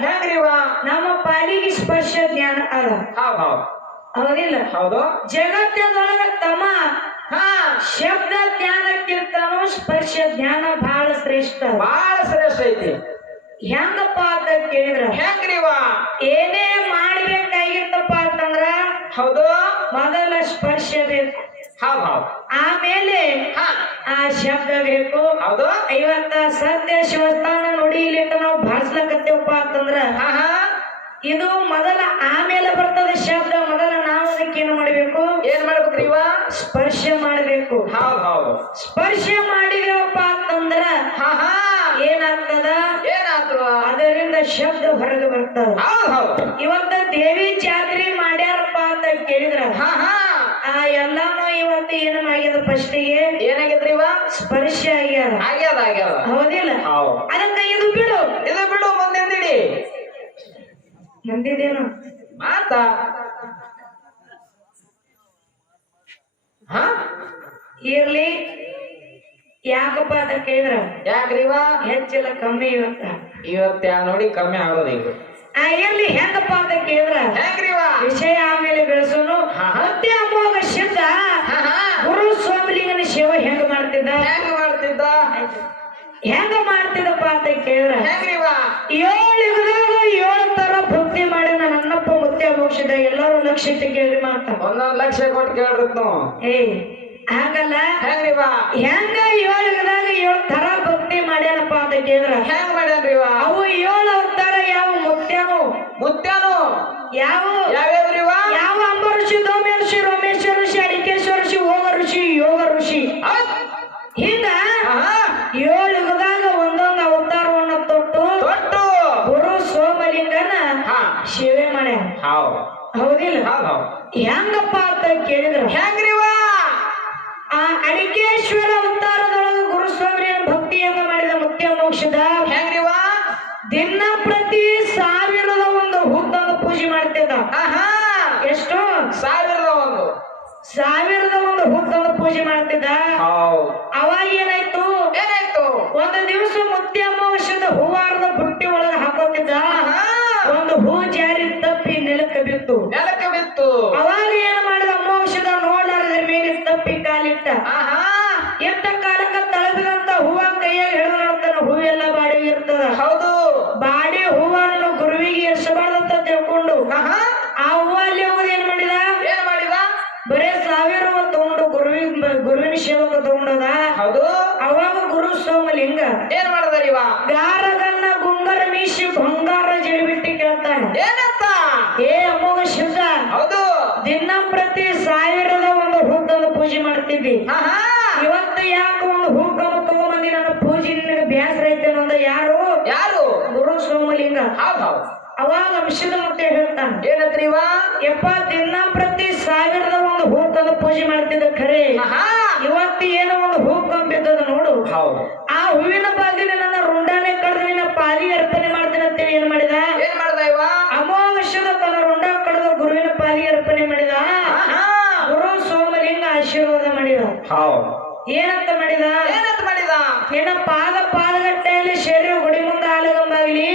ಹೆಂಗ್ರಿವ ನಮ್ಮ ಪಾಲಿಗೆ ಸ್ಪರ್ಶ ಜ್ಞಾನ ಅದ ಹೌದ್ ಹೌದ್. ಹೌದಿಲ್ಲ? ಹೌದು. ಜಗತ್ತಿನೊಳಗ ತಮ್ಮ ಹಾ. ಶಬ್ದ ಜ್ಞಾನಕ್ಕಿಂತನೂ ಸ್ಪರ್ಶ ಜ್ಞಾನ ಬಹಳ ಶ್ರೇಷ್ಠ. ಬಹಳ ಶ್ರೇಷ್ಠ ಐತಿ. ಹೆಂಗಪ್ಪ ಅಂತ ಕೇಳಿದ್ರ? ಹೆಂಗ್ರಿವ? ಏನೇ ಮಾಡ್ಬೇಕಾಗಿತ್ತಪ್ಪ ಅಂತಂದ್ರ ಹೌದು. ಮೊದಲ ಸ್ಪರ್ಶ ಬೇಕು. ಹೌದ್ ಹೌದ್. ಆಮೇಲೆ ಹಾ. ಆ ಶಬ್ದ ಬೇಕು. ಹೌದು. ಐವತ್ತ ಸತ್ಯ ಶಿವಸ್ಥಾನ ನೋಡಿ ಇಲ್ಲಿ ನಾವು ಭಾಷಲಕತ್ತೇವಪ್ಪ ಅಂತಂದ್ರ ಹಾ ಹಾ ಇದು ಮೊದಲ ಆಮೇಲೆ ಬರ್ತದ ಶಬ್ದ. ಮೊದಲ ನಾವು ಅದಕ್ಕೆ ಏನು ಮಾಡಬೇಕು? ಏನ್ ಮಾಡ್ಬೇಕ್ರಿ ಇವ? ಸ್ಪರ್ಶ ಮಾಡಬೇಕು. ಹೌದು ಹೌದು. ಸ್ಪರ್ಶ ಮಾಡಿದೇವಪ್ಪ ಅಂತಂದ್ರ ಏನಾಗ್ತದ ಹಾ. ಏನಾಗ್ತದ? ಅದರಿಂದ ಶಬ್ದ ಹೊರಗೆ ಬರ್ತದ. ಇವತ್ತ ದೇವಿ ಜಾತ್ರೆ ಮಾಡ್ಯಾರಪ್ಪ ಅಂತ ಕೇಳಿದ್ರ. ಹಾ ಹಾ. ಆ ಎಲ್ಲಾನು ಇವತ್ತು ಏನು ಆಗ್ಯದ ಫಸ್ಟಿಗೆ ಏನಾಗಿದ್ರಿ ಇವ? ಸ್ಪರ್ಶ ಆಗ್ಯಾರ. ಆಗ್ಯದ ಆಗ್ಯದ. ಹೌದಿಲ್ಲ? ಹೌದ್. ಅದಕ್ಕ ಇದು ಬಿಡು. ಇದು ಬಿಡು ಮುಂದಿಂದಿಡಿ. ನಂದಿದೇನು ಮಾತಾ? ಹಾ? ಇರ್ಲಿ. ಯಾಕಪ್ಪ ಅಂತ ಕೇಳಿದ್ರ? ಯಾಕ್ರಿ ಇವ ಹೆಚ್ಚಿಲ್ಲ ಕಮ್ಮಿ ಇವತ್ತ. ಇವತ್ತ ನೋಡಿ ಕಮ್ಮಿ ಆಗೋದು ಈಗ. ಆ ಇರ್ಲಿ. ಹೆಂಗಪ್ಪ ಅಂತ ಕೇಳಿದ್ರ? ಹೆಂಗ್ರಿವ ವಿಷಯ ಆಮೇಲೆ ಬೆಳೆಸೋನು. ಮತ್ತೆ ಅಮೋಘ ಶಬ್ದ ಗುರು ಸ್ವಾಮಿಲಿಂಗನ ಸೇವೆ ಹೆಂಗ್ ಮಾಡ್ತಿದ್ದ? ಹೆಂಗ್ ಮಾಡ್ತಿದ್ದ? ಹೆಂಗ ಮಾಡ್ತಿದ್ದಪ್ಪ ಅಂತ ಕೇಳಿದ್ರ? ಏಳು ಯುಗದಾಗ ಏಳು ತರ ಭಕ್ತಿ ಮಾಡಿದ ನನ್ನಪ್ಪ ಮುತ್ತೆ ಮೋಕ್ಷದ ಎಲ್ಲರೂ ಲಕ್ಷ ಕೇಳ್ರಿ ಕೇಳಿ ಮಾತ. ಒಂದೊಂದ್ ಲಕ್ಷ ಕೊಟ್ಟು ಕೇಳ್ರಿತ್ ನಾವು ಏ ಹಾಗಲ್ಲ? ಹೆಂಗ ಏಳು ಯುಗದಾಗ ಏಳು ತರ ಭಕ್ತಿ ಮಾಡ್ಯಾನಪ್ಪ ಅಂತ ಕೇಳಿದ್ರ? ಹೆಂಗ್ ಮಾಡ್ಯಾನ್ರಿ ಅವು ಏಳು ಅವತಾರ ಯಾವ ಮುತ್ಯಾನು ಮುತ್ಯಾನು ಯಾವ? ಯಾವ್ಯಾವ್ರಿ ಯಾವ ಅಂಬ ಋಷಿ ದೋಮ ಋಷಿ ರೋಮೇಶ್ವರ ಋಷಿ ಅಡಿಕೇಶ್ವರ ಋಷಿ ಓಮ ಋಷಿ ಯೋಗ ಋಷಿ? ಹಿಂದ. ಏಳು ಯುಗದಾಗ ಒಂದೊಂದು ಅವತಾರವನ್ನ ತೊಟ್ಟು ತೊಟ್ಟು ಗುರು ಸೋಮಲಿಂಗನ ಹಾ ಸೇವೆ ಹೌದ್ ಹೌದಿಲ್ಲ. ಹೌದ್ ಹೌದ್ ಹೆಂಗಪ್ಪ ಅಂತ ಕೇಳಿದ್ರ. ಹೆಂಗ್ರಿವ ಆ ಅಡಿಕೇಶ್ವರ ಅವತಾರದೊಳಗ ಗುರುಸ್ವಾಮಿಯ ಭಕ್ತಿಯನ್ನ ಮಾಡಿದ ಮುಖ್ಯ ಮೋಕ್ಷದ ಹೆಂಗ್ರಿವ ದಿನ ಪ್ರತಿ ಸಾವಿರದ ಒಂದು ಹುತ್ತದ ಪೂಜೆ ಮಾಡ್ತಿದ್ದ. ಎಷ್ಟು? ಸಾವಿರದ ಒಂದು. ಸಾವಿರದ ಒಂದು ಹುತ್ತದ ಪೂಜೆ ಮಾಡ್ತಿದ್ದ. ಹೌದ್ ಅವಾಗ ಏನಾಯ್ತು? ಏನಾಯ್ತು? ಒಂದು ದಿವಸ ಮುತ್ಯ ಅಮಾವಾಸ್ಯದ ಹೂವಾರದ ಬುಟ್ಟಿ ಒಳಗ ಹಾಕೋತಿದ್ದ ಹಾ ಹೂ ಜಾರಿ ತಪ್ಪಿ ನೆಲಕ್ಕೆ ಬಿತ್ತು ನೆಲಕ್ಕೆ ಬಿತ್ತು ಅವಾಗ ಏನ್ ಮಾಡಿದ ಅಮಾವಾಸ್ಯದ ನೋಡಲಾರದ್ರ ಮೇಲೆ ತಪ್ಪಿ ಕಾಲಿಟ್ಟ. ಎತ್ತ ಕಾಲಕ್ಕ ತಳಬಿದಂತ ಹೂವ ಕೈಯಾಗ ಹಿಡಿದು ನೋಡ್ತಾನ ಹೂವೆಲ್ಲ ಬಾಡಿ ಇರ್ತದ. ಹೌದು. ಬಾಡಿ ಹೂವನ್ನು ಗುರುವಿಗೆ ಎಸಬಾರ್ದಂತ ತಿಳ್ಕೊಂಡು. ಆ ಹೂವ ಅಲ್ಲಿ ಹೋಗುದು ಏನ್ ಮಾಡಿದ? ಏನ್ ಮಾಡಿದ? ಬರೇ ಸಾವಿರ ತಗೊಂಡು ಗುರುವಿನ ಗುರುವಿನ ಸೇವಕ ತಗೊಂಡದ. ಹೌದು. ಅವಾಗ ಗುರು ಸೋಮಲಿಂಗ ಏನ್ ಮಾಡಿದಾರ ಇವ ಗಾರಗನ್ನ ಗುಂಗರ ಮೀಸಿ ಬಂಗಾರ ಜಡಿಬಿಟ್ಟು ಕೇಳ್ತಾನ ಏನಂತ ಏ ಅಮೋಘ ಶುದ್ಧ ಹೌದು ದಿನ ಪ್ರತಿ ಸಾವಿರದ ಒಂದು ಹುದ್ದದ ಹಾ ಇವತ್ತು ಯಾಕೆ ಒಂದು ಹೂ ಕಮ್ಮ ತಗೊಂಬಂದಿ ನನ್ನ ಪೂಜೆ ಬ್ಯಾಸರ ಐತೆ ಅಂದ್ರೆ ಯಾರು? ಯಾರು? ಗುರು ಸೋಮಲಿಂಗ. ಅವಾಗ ಅಂಶದ ಮತ್ತೆ ಹೇಳ್ತಾನ. ಏನತ್ರಿ ಇವ? ಯಪ್ಪ ದಿನ ಪ್ರತಿ ಸಾವಿರದ ಒಂದು ಹೂ ತಂದು ಪೂಜೆ ಮಾಡ್ತಿದ್ದ ಖರೆ. ಇವತ್ತು ಏನೋ ಒಂದು ಹೂ ಕಂಬಿದ್ದದ ನೋಡು. ಆ ಹೂವಿನ ಬಾಗಿನ ನನ್ನ ಏನಂತ ಮಾಡಿದ? ಏನಂತ ಮಾಡಿದ? ಏನ ಪಾದ ಪಾದಗಟ್ಟೆಯಲ್ಲಿ ಶರೀರ ಗುಡಿ ಮುಂದೆ ಆಲಗಂಬಾಗ್ಲಿ?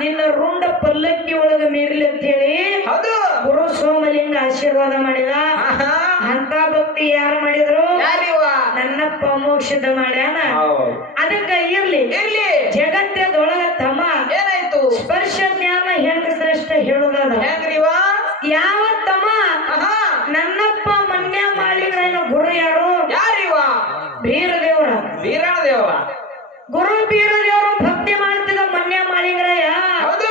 ನಿನ್ನ ರುಂಡ ಪಲ್ಲಕ್ಕಿ ಒಳಗ ಮೀರ್ಲಿ ಅಂತ ಹೇಳಿ ಹೌದು. ಗುರು ಸೋಮಲಿಂಗ ಆಶೀರ್ವಾದ ಮಾಡಿದ. ಅಂತ ಭಕ್ತಿ ಯಾರು ಮಾಡಿದ್ರು? ಯಾರಿವ ನನ್ನಪ್ಪ ಮೋಕ್ಷದ ಮಾಡ್ಯಾನ. ಹೌದ್. ಅದಕ್ಕ ಇರ್ಲಿ. ಇರ್ಲಿ. ಜಗತ್ತದೊಳಗ ತಮ್ಮ ಏನಾಯ್ತು? ಸ್ಪರ್ಶ ಜ್ಞಾನ ಹೆಂಗ ಶ್ರೇಷ್ಠ ಹೇಳುದದ ಹೆಂಗ್ರಿ ಇವ ಯಾವ ತಮ್ಮ ಹಾ ಹಾ ನನ್ನಪ್ಪ ಮನ್ಯ ಮಾಳಿಗ್ರನ ಗುರು ಯಾರು ಯಾರಿವ ಬೀರದೇವ್ರ ವೀರಣ ದೇವರ ಗುರು ಬೀರದೇವರು ಭಕ್ತಿ ಮಾಡ್ತಿದ್ದ ಮನ್ಯ ಮಾಳಿಗ್ರಯ್ಯ ಹೌದು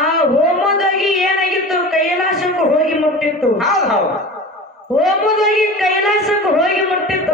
ಆ ಹೋಮದಾಗಿ ಏನಾಗಿತ್ತು ಕೈಲಾಸಕ್ಕೆ ಹೋಗಿ ಮುಟ್ಟಿತ್ತು ಹೌದ್ ಹೌದ್ ಹೋಮದಾಗಿ ಕೈಲಾಸಕ್ಕೆ ಹೋಗಿ ಮುಟ್ಟಿತ್ತು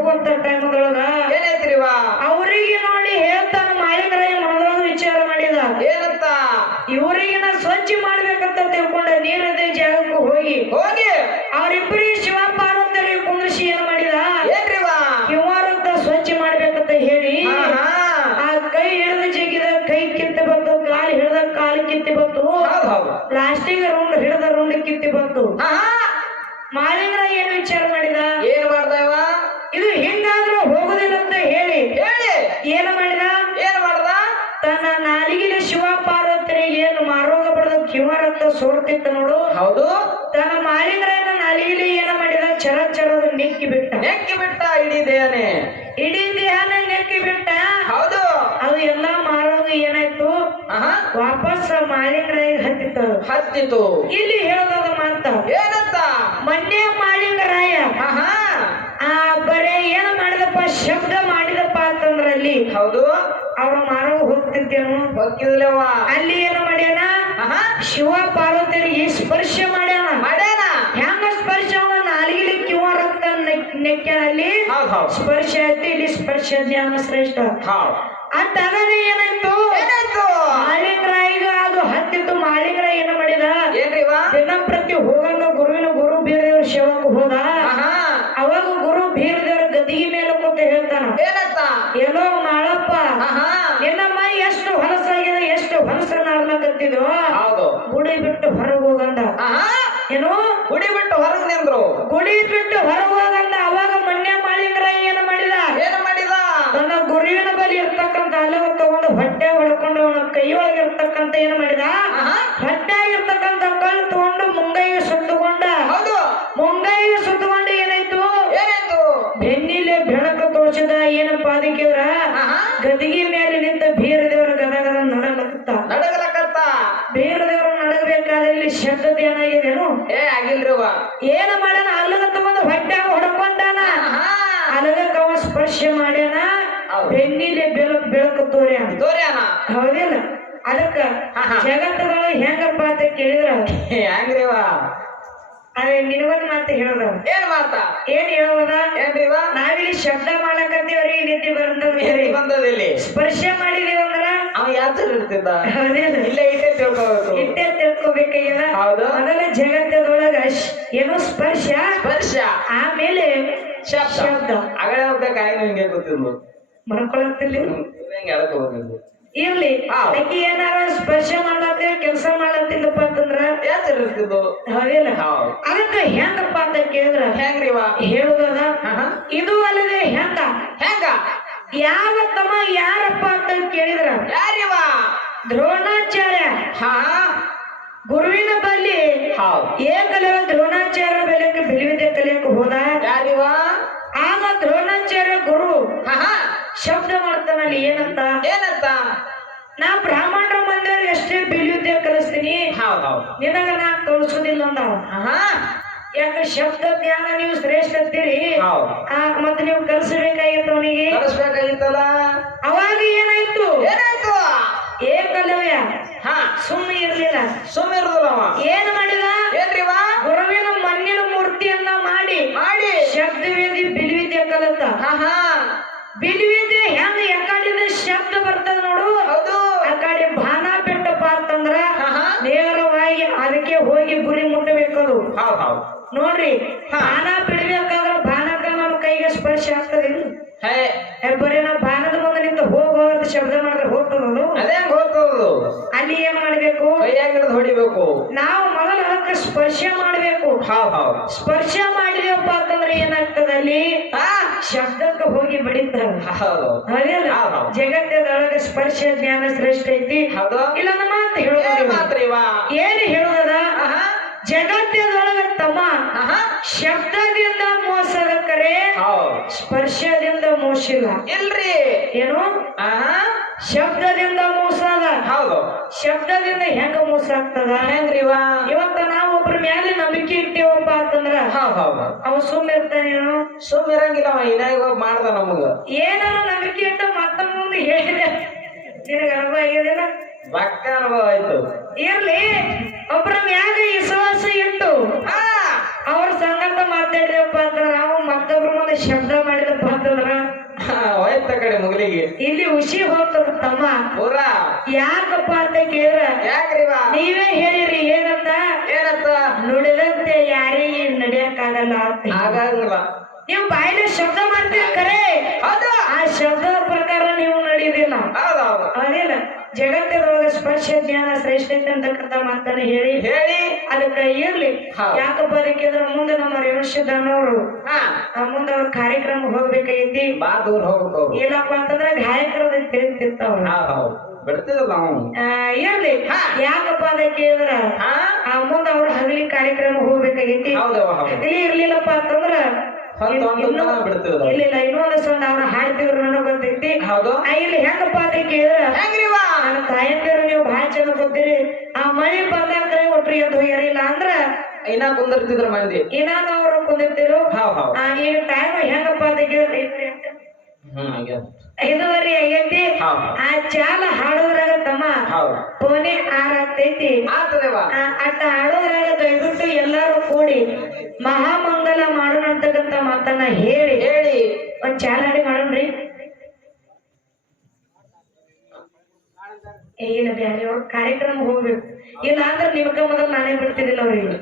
ಹೋಗುವಂತ ಟೈಮ್ದೊಳಗ ಏನೈತ್ರಿವ ಅವರಿಗೆ ನೋಡಿ ಹೇಳ್ತಾನ ಮಾಲೀಕರ ಮಾಡೋದು ವಿಚಾರ ಮಾಡಿದ. ಏನಂತ? ಇವರಿಗಿನ ಸ್ವಚ್ಛ ಮಾಡ್ಬೇಕಂತ ತಿಳ್ಕೊಂಡ. ನೀರದೇ ಜಾಗಕ್ಕೆ ಹೋಗಿ. ಹೋಗಿ? ಅವರಿಬ್ಬರಿಗೆ ಶಿವ ಪಾರ್ವತರಿಗೆ ಕುಂದ್ರಿಸಿ ಏನ್ ಮಾಡಿದ? ಏನ್ರಿವ? ಸ್ವಚ್ಛ ಮಾಡ್ಬೇಕಂತ ಹೇಳಿ ಆ ಕೈ ಹಿಡಿದ ಜಗಿದ ಕೈ ಕಿತ್ತಿ ಬಂತು ಕಾಲು ಹಿಡಿದ ಕಾಲು ಕಿತ್ತಿ ಬಂತು ಪ್ಲಾಸ್ಟಿಕ್ ರೌಂಡ್ ಹಿಡಿದ ರೌಂಡ್ ಕಿತ್ತಿ ಬಂತು ಮಾಲಿಂಗರ ಏನ್ ವಿಚಾರ ಮಾಡಿದ? ಏನ್ ಮಾಡ್ದವ ಇದು ಹಿಂಗಾದ್ರೂ ಹೋಗುದಿಲ್ಲ ಅಂತ ಹೇಳಿ. ಹೇಳಿ. ಏನು ಮಾಡಿದ? ಏನ್ ಮಾಡ್ದ? ತನ್ನ ನಾಲಿಗಿನ ಶಿವ ಪಾರ್ವತನಿಗೆ ಏನು ಮಾರೋಗ ಬಡದ ಅಂತ ಸೋರ್ತಿತ್ತ ನೋಡು. ಹೌದು. ತನ್ನ ಮಾಲಿಂಗ್ರನ ನಾಲಿಗಿಲಿ ಏನ ಮಾಡಿದ? ಚರ ಚರದ ನೆಕ್ಕಿ ಬಿಟ್ಟ. ನೆಕ್ಕಿ ಬಿಟ್ಟ ಇಡೀ ದೇಹನೇ. ಇಡೀ ದೇಹನ ನೆಕ್ಕಿ ಬಿಟ್ಟ. ಹೌದು. ಅದು ಎಲ್ಲಾ ಮಾರೋಗ ಏನಾಯ್ತು? ವಾಪಸ್ ಹತ್ತಿತ್ತ ಹತ್ತಿತ್ತು. ಹತ್ತಿತ್ತು ಇಲ್ಲಿ ಹೇಳೋದ ಮಾತ. ಏನಂತ? ಮೊನ್ನೆ ಮಾಲಿಂಗರಾಯ ಬರೇ ಏನ ಮಾಡಿದಪ್ಪ ಶಬ್ದ ಮಾಡಿದಪ್ಪ ಅಂತಂದ್ರ ಅಲ್ಲಿ ಹೌದು. ಅವ್ರ ಮಾನವ ಹೋಗ್ತಿದ್ದೇನು ಹೋಗ್ತಿದ್ಲವ ಅಲ್ಲಿ ಏನ ಮಾಡ್ಯಾನ? ಶಿವ ಪಾರ್ವತಿಯರಿಗೆ ಸ್ಪರ್ಶ ಮಾಡ್ಯಾನ. ಮಾಡ್ಯಾನ. ಹೆಂಗ ಸ್ಪರ್ಶ ಕಿವಾರ ಕಿವ ರಕ್ತ ಹೌದ್ ಸ್ಪರ್ಶ ಆಯ್ತು ಇಲ್ಲಿ ಸ್ಪರ್ಶ ಧ್ಯಾನ ಶ್ರೇಷ್ಠ. ಅಂತ ಅದೇ ಏನಾಯ್ತು? ಏನಾಯ್ತು? ಮಾಳಿಂಗರಾಯಿಗ ಅದು ಹತ್ತಿತ್ತು. ಮಾಳಿಂಗರ ಏನ ಮಾಡಿದ? ದಿನ ಪ್ರತಿ ಹೋಗಂಗ ಗುರುವಿನ ಗುರು ಬೀರದೇವ್ರ ಸೇವಕ ಹೋದ ಆಹಾ ಅವಾಗ ಗುರು ಬೀರದೇವ್ರ ಗದಿಗೆ ಮೇಲೆ ಕೂತ ಹೇಳ್ತಾನ ಏನಂತ ಎಲ್ಲೋ ಮಾಳಪ್ಪ ಆಹಾ ನಿನ್ನ ಮೈ ಎಷ್ಟು ಹೊಲಸಾಗಿದೆ ಎಷ್ಟು ಹೊಲಸ ನಾಡ್ಲಕತ್ತಿದ್ವು ಹೌದು. ಗುಡಿ ಬಿಟ್ಟು ಹೊರಗೆ ಹೋಗಂದ ಏನು? ಗುಡಿ ಬಿಟ್ಟು ಹೊರಗ್ ನಿಂದ್ರು. ಗುಡಿ ಬಿಟ್ಟು ಹೊರಗೆ ಹೋಗಂದ ಅವಾಗ ಮೊನ್ನೆ ಮಾಡಿದ್ರ ಏನ ಮಾಡಿದ? ಏನ್ ಮಾಡಿದ? ತನ್ನ ಗುರುವಿನ ಬಳಿ ಇರ್ತಕ್ಕಂತ ಅಲ್ಲವ ತಗೊಂಡು ಹೊಟ್ಟೆ ಹೊಡ್ಕೊಂಡು ಅವನ ಕೈಯೊಳಗೆ ಇರ್ತಕ್ಕಂತ ಏನ್ ಮಾಡಿದ? ಹೊಟ್ಟೆ ಆಗಿರ್ತಕ್ಕಂತ ಕಲ್ಲು ತಗೊಂಡು ಮುಂಗೈಗೆ ಸುತ್ತಕೊಂಡ. ಹೌದು. ಮುಂಗೈಗೆ ಸುತ್ತಕೊಂಡು ಏನಾಯ್ತು? ಏನಾಯ್ತು? ಬೆನ್ನಿಲೆ ಬೆಳಕು ತೋರಿಸಿದ. ಏನಪ್ಪ ಅದಕ್ಕೆ ಗದಿಗೆ ಮೇಲೆ ನಿಂತ ಬೀರದೇವರ ಗದಗದ ನಡಲತ್ತ ನಡಗಲಕತ್ತ ಬೀರದೇವರು ನಡಗಬೇಕಾದ್ರೆ ಇಲ್ಲಿ ಶಬ್ದದ ಏನಾಗಿದೇನು ಏ ಆಗಿಲ್ರಿವ ಏನ ಮಾಡ್ಯಾನ ಅಲ್ಲಗ ತಗೊಂಡು ಹೊಟ್ಟೆ ಹೊಡ್ಕೊಂಡಾನ ಆಹಾ ಅಲಗಕ್ಕ ಅವ ಸ್ಪರ್ಶ ಮಾಡ್ಯಾನ ಹೌದು. ಬೆನ್ನಿಲೆ ಬೆಳಕು ಬೆಳಕು ತೋರ್ಯಾನ ತೋರ್ಯಾನ ಹೌದಿಲ್ಲ ಅದಕ್ಕ ಜಗತ್ತುಗಳು ಹಾ. ಹೆಂಗಪ್ಪ ಅಂತ ಕೇಳಿದ್ರ ಹೆಂಗ್ರಿವ ಅದೇ ನಿನಗೊಂದ್ ಮಾತು ಹೇಳದ. ಏನ್ ಮಾತಾ? ಏನ್ ಹೇಳುವುದ ಏನ್ರಿವ ನಾವಿಲ್ಲಿ ಶಬ್ದ ಮಾಡಕತ್ತೀವ್ರಿ ನಿದ್ದೆ ಇಲ್ಲಿ ಎಲ್ಲಿ ಬಂದದಿಲ್ಲಿ ಸ್ಪರ್ಶ ಮಾಡಿದೀವಂದ್ರ ಅವ ಯಾಚರ್ ಇರ್ತಿದ್ದ? ಇಲ್ಲೇ ಇಟ್ಟೇ ತಿಳ್ಕೋಬೇಕು. ಇಟ್ಟೆ ತಿಳ್ಕೊಬೇಕಾಗ್ಯದ ಹೌದು. ಮೊದಲ ಜಗತ್ತದೊಳಗ ಏನು ಸ್ಪರ್ಶ? ಸ್ಪರ್ಶ. ಆಮೇಲೆ ಶಬ್ದ. ಅಗಳ ಹೋಗ್ಬೇಕಾಗಿ ಹಿಂಗೆ ಗೊತ್ತಿಲ್ಲ ಮಾಡ್ಕೊಳತ್ತಿಲ್ಲ ಹೆಂಗೆ ಹೋಗಿದ್ಲು ಇರ್ಲಿ. ಅದಕ್ಕೆ ಏನಾರ ಸ್ಪರ್ಶ ಮಾಡ್ಲತ್ತಿಲ್ಲ ಕೆಲಸ ಮಾಡತ್ತಿಲ್ಲಪ್ಪ ಅಂತಂದ್ರ? ಹೌದಿಲ್ಲ ಅದಕ್ಕ ಹೆಂಗಪ್ಪ ಅಂತ ಕೇಳಿದ್ರ? ಹೆಂಗ್ರಿವ ಹೇಳುದದ. ಇದು ಅಲ್ಲದೆ ಹೆಂಗ? ಹೆಂಗ? ಯಾವ ತಮ್ಮ ಯಾರಪ್ಪ ಅಂತ ಕೇಳಿದ್ರ? ಯಾರಿವ? ದ್ರೋಣಾಚಾರ್ಯ. ಹಾ. ಗುರುವಿನ ಬಲ್ಲಿ ಏಕಲವ ದ್ರೋಣಾಚಾರ್ಯ ಬೆಲೆಗೆ ಬೆಳೆಯುವುದೇ ಕಲಿಯಕ್ಕೆ ಹೋದ ಯಾರಿವ ಆಗ ದ್ರೋಣಾಚಾರ್ಯ ಗುರು ಹಾ ಹಾ ಶಬ್ದ ಮಾಡ್ತಾನಲ್ಲಿ ಏನಂತ ಏನಂತ ನಾ ಬ್ರಾಹ್ಮಣರ ಮಂದಿರ ಎಷ್ಟೇ ಬೆಳೆಯುವುದೇ ಕಲಿಸ್ತೀನಿ. ನಿನಗ ನಾ ಕಲಿಸೋದಿಲ್ಲ ಅಂದವ. ಯಾಕ ಶಬ್ದ ಜ್ಞಾನ ನೀವು ಶ್ರೇಷ್ಠ ಅಂತೀರಿ? ಮತ್ತೆ ನೀವು ಕಲಿಸಬೇಕಾಗಿತ್ತು ಅವನಿಗೆ? ಕಳಿಸ್ಬೇಕಾಗಿತ್ತಲ್ಲ ಅವಾಗ ಏನಾಯ್ತು ಏನಾಯ್ತು ಏಕಲವ್ಯ ಹಾ ಸುಮ್ಮನೆ ಇರ್ಲಿಲ್ಲ ಸುಮ್ಮಿರುದಿಲ್ಲವ ಏನ್ ಮಾಡಿದ ಏನ್ರಿವ ಗುರುವಿನ ಮಣ್ಣಿನ ಮೂರ್ತಿಯನ್ನ ಮಾಡಿ ಮಾಡಿ ಶಬ್ದವೇದಿ ಬಿಲ್ವಿದ್ಯೆ ಕಲತ ಹಾ ಹಾ ಬಿಲ್ವಿದ್ಯೆ ಹೆಂಗ ಯಾಕಡಿದ ಶಬ್ದ ಬರ್ತದ ನೋಡು ಹೌದು ಆ ಕಡೆ ಬಾಣ ಬಿಟ್ಟಪ್ಪ ಅಂತಂದ್ರ ಹಾ ಹಾ ನೇರವಾಗಿ ಅದಕ್ಕೆ ಹೋಗಿ ಗುರಿ ಮುಟ್ಟಬೇಕದು ಹೌದು ಹೌದು. ನೋಡ್ರಿ. ಬಾಣ ಬಿಡ್ಬೇಕಾದ್ರ ಬಾಣಕ ನಮ್ಮ ಕೈಗೆ ಸ್ಪರ್ಶ ಏ, ಬರೀ ನಾವು ಬಾಣದ ಮುಂದೆ ನಿಂತು ಹೋಗ್ ಅಂತ ಶಬ್ದ ಮಾಡಿದ್ರೆ ಹೋಗ್ತದನು ಅದೇ ಹೆಂಗ್ ಅಲ್ಲಿ ಏನ್ ಮಾಡ್ಬೇಕು? ಹೊಡಿಬೇಕು. ನಾವು ಮೊದಲು ಅದಕ್ಕೆ ಸ್ಪರ್ಶ ಮಾಡ್ಬೇಕು. ಹೌದು ಹೌದು. ಸ್ಪರ್ಶ ಮಾಡಿದೆವಪ್ಪ ಅಂತಂದ್ರೆ ಏನಾಗ್ತದ ಅಲ್ಲಿ? ಶಬ್ದಕ್ಕೆ ಹೋಗಿ ಬಡಿತಾರ. ಜಗತ್ತದೊಳಗೆ ಸ್ಪರ್ಶ ಜ್ಞಾನ ಶ್ರೇಷ್ಠ ಐತಿ. ಇಲ್ಲ ಮಾತ್ರ ಹೇಳೋದು ಮಾತ್ರಿವ? ಏನು ಹೇಳೋದದ? ಆಹಾ ಜಗತ್ತದೊಳಗೆ ತಮ್ಮ ಶಬ್ದದಿಂದ ಮೋಸದ ಕರೆ ಸ್ಪರ್ಶದಿಂದ ಮೋಸಿಲ್ಲ. ಇಲ್ರಿ. ಏನು? ಶಬ್ದದಿಂದ ಮೋಸ ಅದ ಹೌದು. ಶಬ್ದದಿಂದ ಹೆಂಗ ಮೋಸ ಆಗ್ತದ ಹೆಂಗ್ರಿವ? ಇವತ್ತ ನಾವು ಒಬ್ರ ಮ್ಯಾಲೆ ನಂಬಿಕೆ ಇಟ್ಟೇವಪ್ಪ ಅಂತಂದ್ರ ಅವ ಸುಮ್ಮ ಇರ್ತಾನೇನು ಸುಮ್ ಇರಂಗಿಲ್ಲ ಅವ ಇನ್ನಾಗ ಮಾಡ್ದ ನಮಗ. ಏನಾರ ನಂಬಿಕೆ ಇಟ್ಟ ಮತ್ತ ಮುಂದೆ ಹೇಳಿದೆ. ನಿನಗೆ ಅನುಭವ ಆಗಿದಿಲ್ಲ ಬಕ್ಕ ಅನುಭವ ಆಯ್ತು. ಇರ್ಲಿ. ಒಬ್ರ ಮ್ಯಾಗ ವಿಶ್ವಾಸ ಇಟ್ಟು ಅವ್ರ ಸಂಗತ ಮಾತಾಡಿದಪ್ಪ ಅಂದ್ರ ನಾವು ಮತ್ತೊಬ್ರ ಮುಂದೆ ಶಬ್ದ ಮಾಡಿದಪ್ಪ ಅಂತಂದ್ರ ಹೋಯ್ತ ಕಡೆ ಮುಗಲಿಗೆ. ಇಲ್ಲಿ ಹುಷಿ ಹೋಗ್ತದ ತಮ್ಮ. ಪೂರ ಯಾಕಪ್ಪ ಅಂತ ಕೇಳಿದ್ರ? ಯಾಕ್ರಿವ ನೀವೇ ಹೇಳಿರಿ ಏನಂತ? ಏನಂತ? ನುಡಿದಂತೆ ಯಾರಿಗೆ ನಡೆಯಕ್ಕಾಗಲ್ಲ ಅಂತ. ಆಗಂಗಿಲ್ಲ ನೀವು ಬಾಯಿನ ಶಬ್ದ ಮಾಡ್ತೀರಿ ಖರೆ ಹೌದಾ? ಆ ಶಬ್ದದ ಪ್ರಕಾರ ನೀವು ನಡೀದಿಲ್ಲ ಅದೇನ ಜಗತ್ತಿರುವಾಗ ಸ್ಪರ್ಶ ಜ್ಞಾನ ಶ್ರೇಷ್ಠತೆ ಅಂತಕ್ಕಂಥ ಮಾತನ್ನ ಹೇಳಿ. ಹೇಳಿ. ಅದಕ್ಕೆ ಇರ್ಲಿ. ಯಾಕಪ್ಪ ಅದಕ್ಕೆ ಮುಂದೆ ನಮ್ಮ ರೇವಣಸಿದ್ದನವರು ಮುಂದೆ ಅವ್ರ ಕಾರ್ಯಕ್ರಮ ಹೋಗ್ಬೇಕಾಗೈತಿ ಬಾ ದೂರ ಹೋಗ್ಬೇಕು ಏನಪ್ಪಾ ಅಂತಂದ್ರೆ ಗಾಯಕರದ ತಿಳಿತಿರ್ತಾವ ಬಿಡ್ತಿದಲ್ಲ ಇರ್ಲಿ. ಯಾಕಪ್ಪ ಅದಕ್ಕೆ ಇದ್ರ ಮುಂದೆ ಅವ್ರ ಹಗಲಿ ಕಾರ್ಯಕ್ರಮ ಹೋಗ್ಬೇಕಾಗೈತಿ ಹಗಲಿ ಇರ್ಲಿಲ್ಲಪ್ಪ ಅಂತಂದ್ರ ಇನ್ನು- ಇಲ್ಲ ಇನ್ನೊಂದು ಅವ್ರ ಹಾಡ್ತಿದ್ರು ನನಗೆ ಗೊತ್ತೈತಿ. ಹೌದು. ಇಲ್ಲಿ ಹೆಂಗಪ್ಪ ಅಂತ ಕೇಳಿದ್ರ ಹೆಂಗ್ರಿವ ನನ್ನ ತಾಯಂದಿರು ನೀವು ಬಹಳ ಚಂದ ಗೊತ್ತೀರಿ ಆ ಮಳೆ ಬಂದಾಗ ಒಟ್ರಿ ಎದ್ದು ಹೋಗ್ಯಾರಿಲ್ಲ ಅಂದ್ರ ಇನ್ನ ಕುಂದಿರ್ತಿದ್ರ ಮಂದಿ. ಇನ್ನಾಗ ಅವರು ಕುಂದಿರ್ತಿರು. ಹೌದು ಆ ಈಗ ಟೈಮ್ ಹೆಂಗಪ್ಪ ಅಂತ ಕೇಳಿದ್ರೆ ಹ್ಮ್ ಆಗ್ಯಾದ. ಐದುವರೆ ಆಗೈತಿ ಆ ಚಾಲ ಹಾಡೋದ್ರಾಗ ತಮ್ಮ ಕೋನೆ ಆರಾಗ್ತೈತಿ. ಅಟ್ಟ ಹಾಡೋದ್ರಾಗ ದಯವಿಟ್ಟು ಎಲ್ಲಾರು ಕೂಡಿ ಮಹಾಮಂಗಲ ಮಾಡೋಣ ಅಂತಕ್ಕಂಥ ಮಾತನ್ನ ಹೇಳಿ. ಹೇಳಿ. ಒಂದ್ ಚಾಲ ಹಾಡಿ ಮಾಡೋಣ್ರಿ. ಏನ ಬ್ಯಾರಿ ಅವ್ರ ಕಾರ್ಯಕ್ರಮ ಹೋಗ್ಬೇಕು. ಇಲ್ಲಾಂದ್ರ ನಿಮ್ಗ ಮೊದಲು ನಾನೇ ಬಿಡ್ತಿದ್ದಿಲ್ಲ ಅವ್ರಿಗೆ.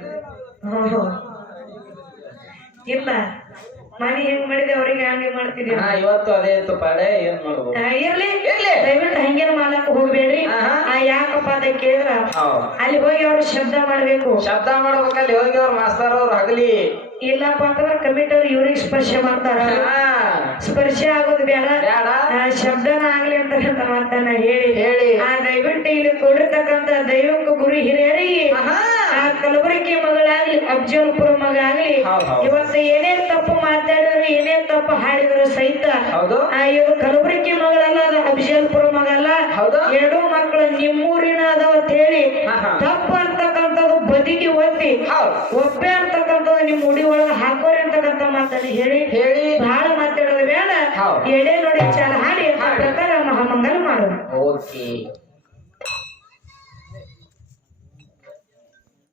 ಇಲ್ಲ. ಮನೆ ಹೆಂಗ್ ಮಾಡಿದೆ ಅವ್ರಿಗೆ ಹಂಗೆ ಮಾಡ್ತಿದ್ದೆ ಹಾ ಇವತ್ತು ಅದೇ ಇತ್ತು ಪಾಡೆ ಏನ್ ಮಾಡ್ಬೋದು? ಇರ್ಲಿ. ಇರ್ಲಿ. ದಯವಿಟ್ಟು ಹಂಗೇನು ಮಾಡಕ್ ಹೋಗ್ಬೇಡ್ರಿ. ಆ ಯಾಕಪ್ಪ ಅಂತ ಕೇಳಿದ್ರ? ಅಲ್ಲಿ ಹೋಗಿ ಅವ್ರು ಶಬ್ದ ಮಾಡ್ಬೇಕು. ಶಬ್ದ ಮಾಡ್ಬೇಕಲ್ಲಿ ಹೋಗಿ ಅವ್ರ ಮಾಸ್ತರ್ ಅವ್ರ ಹಗಲಿ. ಇಲ್ಲಪ್ಪ ಅಂತಂದ್ರ ಕಮಿಟರ್ ಇವ್ರಿಗ್ ಸ್ಪರ್ಶ ಮಾಡ್ತಾರ. ಸ್ಪರ್ಶ ಆಗೋದು ಬೇಡ. ಆ ಶಬ್ದನ ಆಗ್ಲಿ ಅಂತ ಮಾತನ್ನ ಹೇಳಿ. ಹೇಳಿ. ಆ ದಯವಿಟ್ಟು ಇಲ್ಲಿ ಕೊಡಿರ್ತಕ್ಕಂಥ ದೈವಕ್ಕೆ ಗುರು ಹಿರಿಯರಿಗೆ. ಆ ಕಲಬುರಗಿ ಮಗಳಾಗ್ಲಿ ಅಫ್ಜಲ್ಪುರ ಮಗ ಆಗ್ಲಿ ಇವತ್ತ ಹೌದ್. ಇವತ್ತು ಏನೇ ತಪ್ಪು ಮಾತಾಡಿದ್ರು ಏನೇ ತಪ್ಪು ಹಾಡಿದ್ರು ಸಹಿತ ಆ ಇವ್ರು ಕಲಬುರಗಿ ಮಗಳಲ್ಲ ಅದು ಅಫ್ಜಲ್ಪುರ ಮಗಲ್ಲ. ಹೌದು. ಎರಡು ಮಕ್ಕಳು ನಿಮ್ಮೂರಿನ ಅದಾವ ಅಂತ ಹೇಳಿ. ತಪ್ಪು ಅಂತಕ್ಕಂಥದ್ದು ಬದಿಗೆ ಒತ್ತಿ ಒಬ್ಬೆ ಒಪ್ಪೆ ಅಂತಕ್ಕಂಥದ್ದು ನಿಮ್ಮ ಮುಡಿ ಒಳಗೆ ಹಾಕೋರಿ ಅಂತಕ್ಕಂಥ ಮಾತನ್ನ ಹೇಳಿ ಹೇಳಿ. ಬಹಳ ಮಾತಾಡೋದು ಬೇಡ. ಎಡೆ ನೋಡಿ ಚಾಲ ಹಾಡಿ ಆ ಪ್ರಕಾರ ಮಹಾಮಂಗಲ ಮಾಡೋಣ ಓಕೆ.